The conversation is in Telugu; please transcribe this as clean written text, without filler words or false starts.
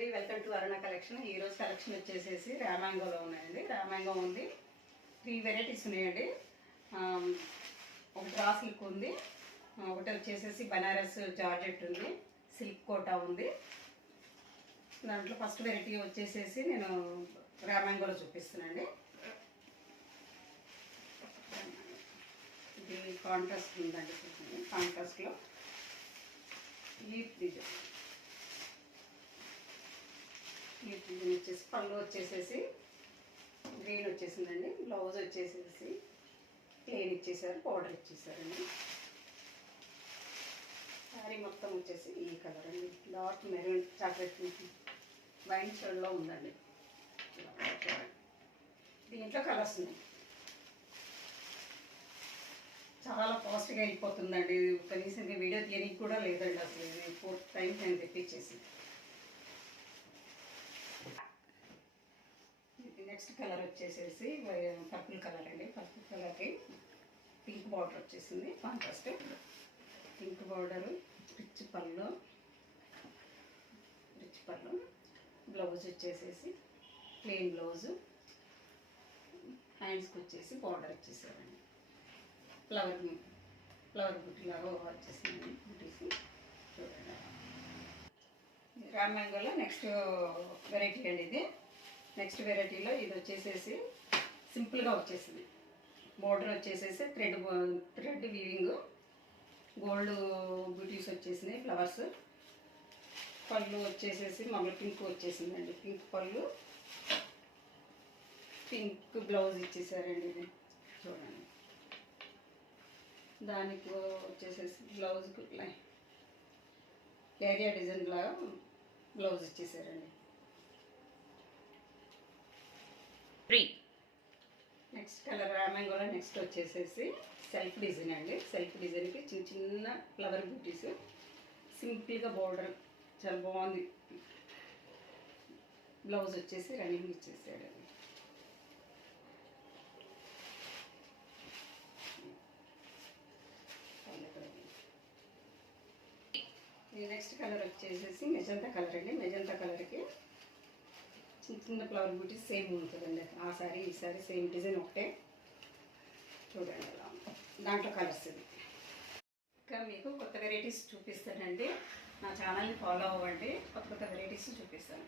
అండి, వెల్కమ్ టు అరుణ కలెక్షన్. ఈరోజు కలెక్షన్ వచ్చేసేసి రామాంగోలో ఉన్నాయండి. రామాంగో ఉంది, 3 వెరైటీస్ ఉన్నాయండి. ఒకటి రా సిల్క్ ఉంది, ఒకటి వచ్చేసేసి బనారస్ జార్జెట్ ఉంది, సిల్క్ కోటా ఉంది. దాంట్లో ఫస్ట్ వెరైటీ వచ్చేసేసి నేను రామాంగోలో చూపిస్తున్నానండి. ఇది కాంట్రాస్ట్ ఉందండి, కాంట్రాస్ట్లో లీఫ్ డిజైన్ వచ్చేసి పళ్ళు వచ్చేసేసి గ్రీన్ వచ్చేసిందండి. బ్లౌజ్ వచ్చేసేసి ప్లెయిన్ ఇచ్చేసారు, పౌడర్ ఇచ్చేసారండి. శారీ మొత్తం వచ్చేసి ఈ కలర్ అండి, డార్క్ మెరూన్ చాక్లెట్ వైన్ షేడ్లో ఉందండి. దీంట్లో కలర్స్ ఉన్నాయి. చాలా ఫాస్ట్గా వెళ్ళిపోతుందండి, కనీసం వీడియో తీయడానికి కూడా లేదండి. అసలు ఇది 4th టైం నేను తెప్పించేసి. నెక్స్ట్ కలర్ వచ్చేసేసి పర్పుల్ కలర్ అండి. పర్పుల్ కలర్కి పింక్ బార్డర్ వచ్చేసింది, కాంట్రాస్ట్ పింక్ బార్డరు, రిచ్ పళ్ళు, బ్లౌజ్ వచ్చేసేసి ప్లెయిన్ బ్లౌజు, హ్యాండ్స్కి వచ్చేసి బార్డర్ వచ్చేసారండి. ఫ్లవర్ బుట్టిలాగా వచ్చేసింది బుట్టీస్. చూడండి, రామాంగోలో నెక్స్ట్ వెరైటీ అండి ఇది. నెక్స్ట్ వెరైటీలో ఇది వచ్చేసేసి సింపుల్గా వచ్చేసింది. బోర్డర్ వచ్చేసేసి థ్రెడ్ వీవింగ్, గోల్డ్ బూటీస్ వచ్చేసినాయి, ఫ్లవర్స్. పళ్ళు వచ్చేసేసి మామూలు పింక్ వచ్చేసిందండి, పింక్ పళ్ళు, పింక్ బ్లౌజ్ ఇచ్చేసారండి. ఇది చూడండి, దానికి వచ్చేసేసి బ్లౌజ్కి ఏరియా డిజైన్ లాగా బ్లౌజ్ ఇచ్చేసారండి. నెక్స్ట్ కలర్ రామాంగోలో నెక్స్ట్ వచ్చేసేసి సెల్ఫ్ డిజైన్ అండి. సెల్ఫ్ డిజైన్కి చిన్న చిన్న ఫ్లవర్ బూటీస్, సింపుల్గా బోర్డర్ చాలా బాగుంది. బ్లౌజ్ వచ్చేసి రన్నింగ్ ఇచ్చేసాడండి. నెక్స్ట్ కలర్ వచ్చేసేసి మెజంతా కలర్ అండి. మెజంతా కలర్కి చిన్న చిన్న ఫ్లవర్ బూటీస్ సేమ్ ఉంటుందండి. ఆ సారీ ఈ సారీ సేమ్ డిజైన్ ఒకటే. చూడండి అలా దాంట్లో కలర్స్ ఇది. ఇంకా మీకు కొత్త వెరైటీస్ చూపిస్తానండి. నా ఛానల్ని ఫాలో అవ్వండి, కొత్త వెరైటీస్ చూపిస్తాను.